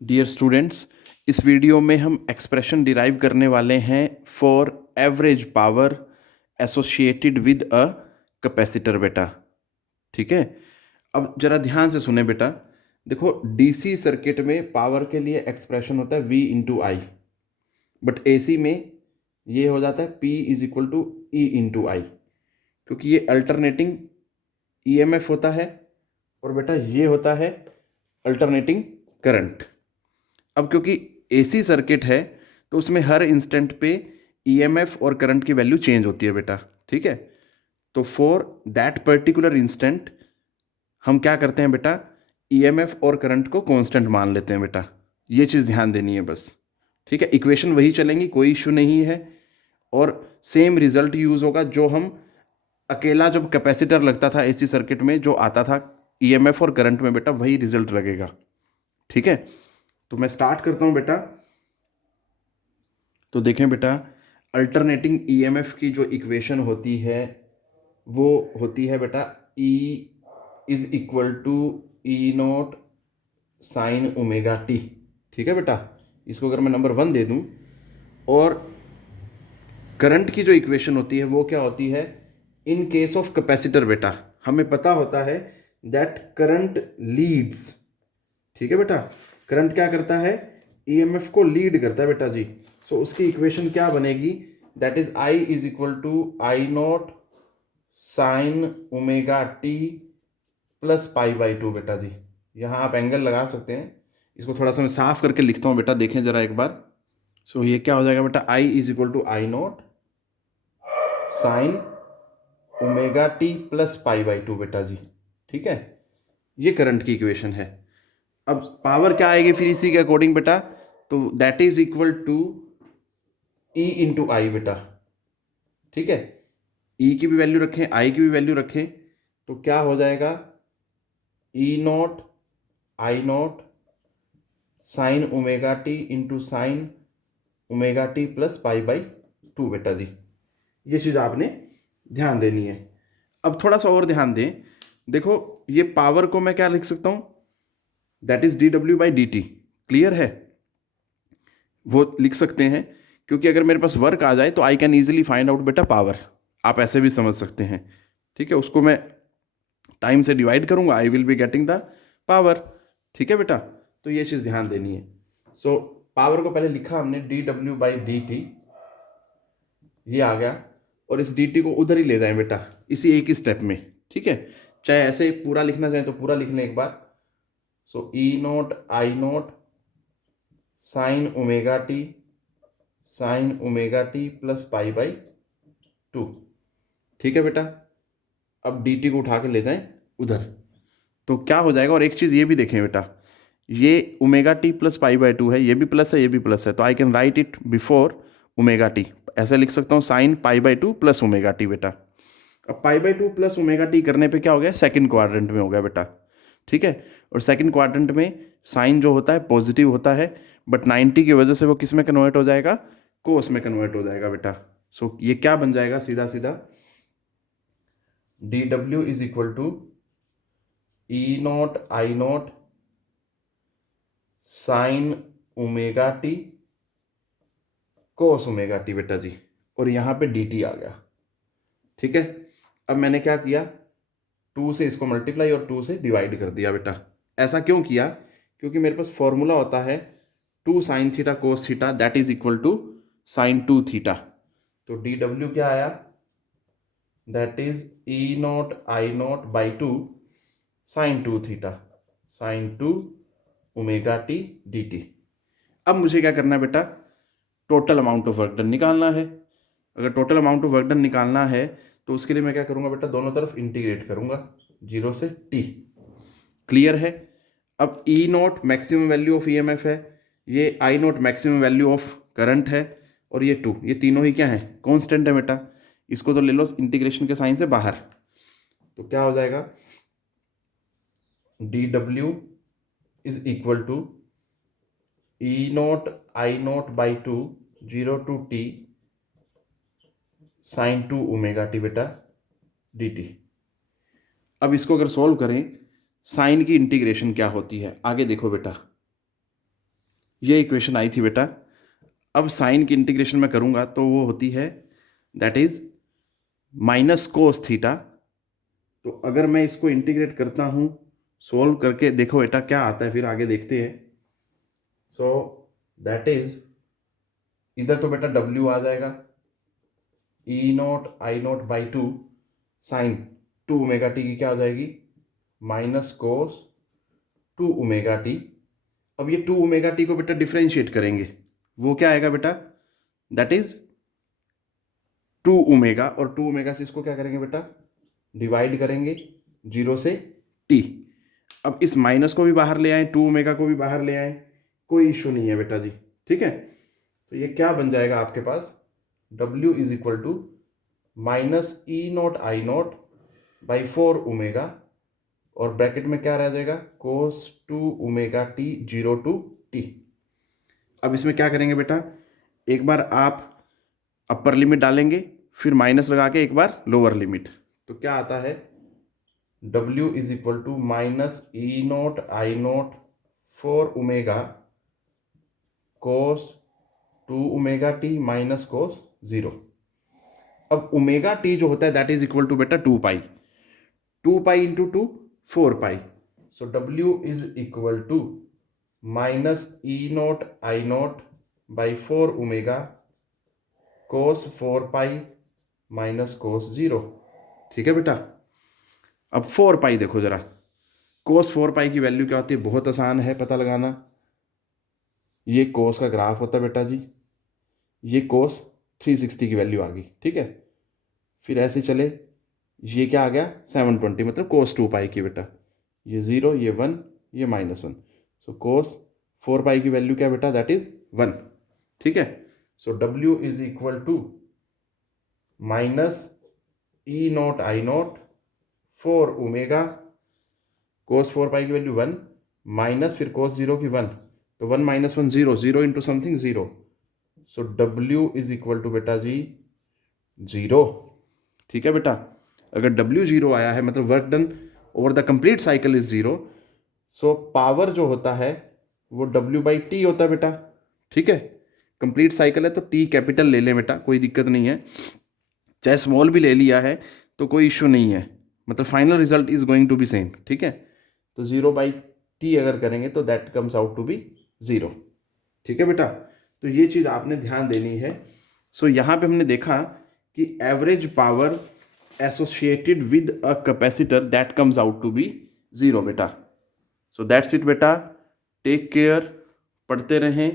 Dear students, इस video में हम एक्सप्रेशन डिराइव करने वाले हैं for average power associated with a capacitor बेटा। ठीक है, अब जरा ध्यान से सुने बेटा। देखो, डीसी सर्किट में पावर के लिए एक्सप्रेशन होता है V into I, but AC में ये हो जाता है P is equal to E into I, क्योंकि ये अल्टरनेटिंग ईएमएफ होता है और बेटा ये होता है अल्टरनेटिंग करंट। अब क्योंकि एसी सर्किट है तो उसमें हर इंस्टेंट पे ईएमएफ और करंट की वैल्यू चेंज होती है बेटा। ठीक है, तो फॉर दैट पर्टिकुलर इंस्टेंट हम क्या करते हैं बेटा, ईएमएफ और करंट को कांस्टेंट मान लेते हैं बेटा। ये चीज़ ध्यान देनी है बस। ठीक है, इक्वेशन वही चलेंगी, कोई इशू नहीं है, और सेम रिजल्ट यूज़ होगा जो हम अकेला जब कैपेसिटर लगता था एसी सर्किट में जो आता था ईएमएफ और करंट में बेटा, वही रिजल्ट लगेगा। ठीक है, तो मैं स्टार्ट करता हूं बेटा। तो देखें बेटा, अल्टरनेटिंग ईएमएफ की जो इक्वेशन होती है वो होती है बेटा E is equal to E naught sine omega T. ठीक है बेटा, इसको अगर मैं नंबर 1 दे दूं, और करंट की जो इक्वेशन होती है वो क्या होती है, इन केस ऑफ कैपेसिटर बेटा हमें पता होता है दैट करंट लीड्स। ठीक है बेटा, करंट क्या करता है, ईएमएफ को लीड करता है बेटा जी। सो उसकी इक्वेशन क्या बनेगी, that is I is equal to I not sine omega T plus pi by two बेटा जी। यहाँ आप एंगल लगा सकते हैं, इसको थोड़ा सा मैं साफ करके लिखता हूँ बेटा, देखें जरा एक बार। सो ये क्या हो जाएगा बेटा, I is equal to I not sine omega T plus pi by two बेटा जी। ठीक है, ये करंट की इक्वेशन है। अब पावर क्या आएगी फिर इसी के अकॉर्डिंग बेटा, तो that is equal to E into I बेटा। ठीक है, ई की भी वैल्यू रखें, आई की भी वैल्यू रखें, तो क्या हो जाएगा, E not I not sine omega T into sine omega T plus pi by two बेटा जी। ये चीज़ आपने ध्यान देनी है। अब थोड़ा सा और ध्यान दें, देखो ये पावर को मैं क्या लिख सकता हूं, that is D W by D T. Clear है, वो लिख सकते हैं, क्योंकि अगर मेरे पास वर्क आ जाए तो I can easily find out बेटा पावर। आप ऐसे भी समझ सकते हैं। ठीक है, उसको मैं टाइम से डिवाइड करूंगा, I will be getting the power. ठीक है बेटा, तो ये चीज़ ध्यान देनी है। सो पावर को पहले लिखा हमने D W by D T, ये आ गया, और इस डी टी को उधर ही ले जाएं बेटा, इसी एक ही स्टेप में। ठीक है, चाहे ऐसे पूरा लिखना चाहें तो पूरा लिख लें एक बार। So E note I nought sine omega T sine omega T plus pi by two. ठीक है बेटा, अब डी टी को उठा के ले जाएं उधर, तो क्या हो जाएगा। और एक चीज़ ये भी देखें बेटा, ये omega T plus pi by to है, ये भी प्लस है ये भी प्लस है, तो I can write it before omega T. ऐसे लिख सकता हूँ sine pi by two plus omega T बेटा। अब पाई by two plus omega T करने पे क्या हो गया, सेकंड क्वाड्रेंट में हो गया बेटा। ठीक है, और सेकंड क्वाड्रेंट में साइन जो होता है पॉजिटिव होता है, बट 90 की वजह से वो किस में कन्वर्ट हो जाएगा, कोस में कन्वर्ट हो जाएगा बेटा। सो ये क्या बन जाएगा, सीधा सीधा D W is equal to E not I not sine omega T cos omega T बेटा जी, और यहाँ पे डी टी आ गया। ठीक है, अब मैंने क्या किया, 2 से इसको मल्टीप्लाई और 2 से डिवाइड कर दिया बेटा। ऐसा क्यों किया, क्योंकि मेरे पास फॉर्मूला होता है 2 sine theta cos theta that is equal to sine 2 theta. तो डी डब्ल्यू क्या आया, that is E not I not by two sine 2 theta sine 2 omega T D T. अब मुझे क्या करना है बेटा, total amount of work done निकालना है। अगर total amount of work done निकालना है तो उसके लिए मैं क्या करूंगा बेटा, दोनों तरफ इंटीग्रेट करूंगा 0 से t। क्लियर है, अब E nought maximum value of EMF है, ये I nought maximum value of current है, और ये 2, ये तीनों ही क्या है, कांस्टेंट है बेटा। इसको तो ले लो इंटीग्रेशन के साइन से बाहर, तो क्या हो जाएगा, D W is equal to E note I naught by two 0 to T sine 2 omega T बेटा डी टी। अब इसको अगर सॉल्व करें, साइन की इंटीग्रेशन क्या होती है आगे देखो बेटा। ये इक्वेशन आई थी बेटा। अब साइन की इंटीग्रेशन में करूँगा तो वो होती है that is minus cos theta. तो अगर मैं इसको इंटीग्रेट करता हूँ, सोल्व करके देखो बेटा क्या आता है, फिर आगे देखते हैं। सो दैट इज, इधर तो बेटा W आ जाएगा, E not I not by two sine 2 omega T की क्या हो जाएगी, माइनस कोस 2 ओमेगा टी। अब ये 2 ओमेगा टी को बेटा डिफ्रेंशिएट करेंगे, वो क्या आएगा बेटा, दैट इज 2 ओमेगा, और 2 ओमेगा से इसको क्या करेंगे बेटा, डिवाइड करेंगे 0 से t। अब इस माइनस को भी बाहर ले आए, 2 ओमेगा को भी बाहर ले आए, कोई इशू नहीं है बेटा जी, ठीक है। तो ये क्या बन जाएगा आपके पास, W is equal to minus E not I not by 4 omega, और ब्रैकेट में क्या रह जाएगा, cos 2 omega T 0 to t। अब इसमें क्या करेंगे बेटा, एक बार आप अपर लिमिट डालेंगे, फिर माइनस लगा के एक बार लोअर लिमिट, तो क्या आता है, W is equal to minus E not I not 4 omega cos 2 omega T minus cos 0। अब ओमेगा टी जो होता है दैट इज इक्वल टू बेटा 2 pi, 2 pi into 2 4 pi. So W is equal to minus E not I not by 4 omega cos 4 pi minus cos 0। ठीक है बेटा। अब 4 पाई देखो जरा, कोस 4 पाई की वैल्यू क्या होती है, बहुत आसान है पता लगाना। ये कोस का ग्राफ होता है बेटा जी, ये कोस 360 की वैल्यू आ गई, ठीक है। फिर ऐसे चले, ये क्या आ गया 720, मतलब कोस 2 पाई की बेटा, ये 0 ये 1 ये -1। सो कोस 4 पाई की वैल्यू क्या बेटा, दैट इज 1, ठीक है। So W is equal to minus E not I not 4 omega, cos 4 pi की वैल्यू 1 माइनस फिर कोस 0 की 1, तो 1 - 1 0, 0 into something 0। So W is equal to बेटा जी 0, ठीक है बेटा। अगर W 0 आया है मतलब work done over the complete cycle is 0। So power जो होता है वो W/T होता है बेटा, ठीक है। कंप्लीट साइकिल है तो T कैपिटल ले लें बेटा, कोई दिक्कत नहीं है, चाहे स्मॉल भी ले लिया है तो कोई इशू नहीं है, मतलब final result is going to be same, ठीक है। तो 0/T अगर करेंगे तो that comes out to be 0, ठीक है बेटा। तो ये चीज़ आपने ध्यान देनी है। सो यहाँ पे हमने देखा कि average power associated with a capacitor that comes out to be 0 बेटा। सो दैट्स इट बेटा, टेक केयर, पढ़ते रहें।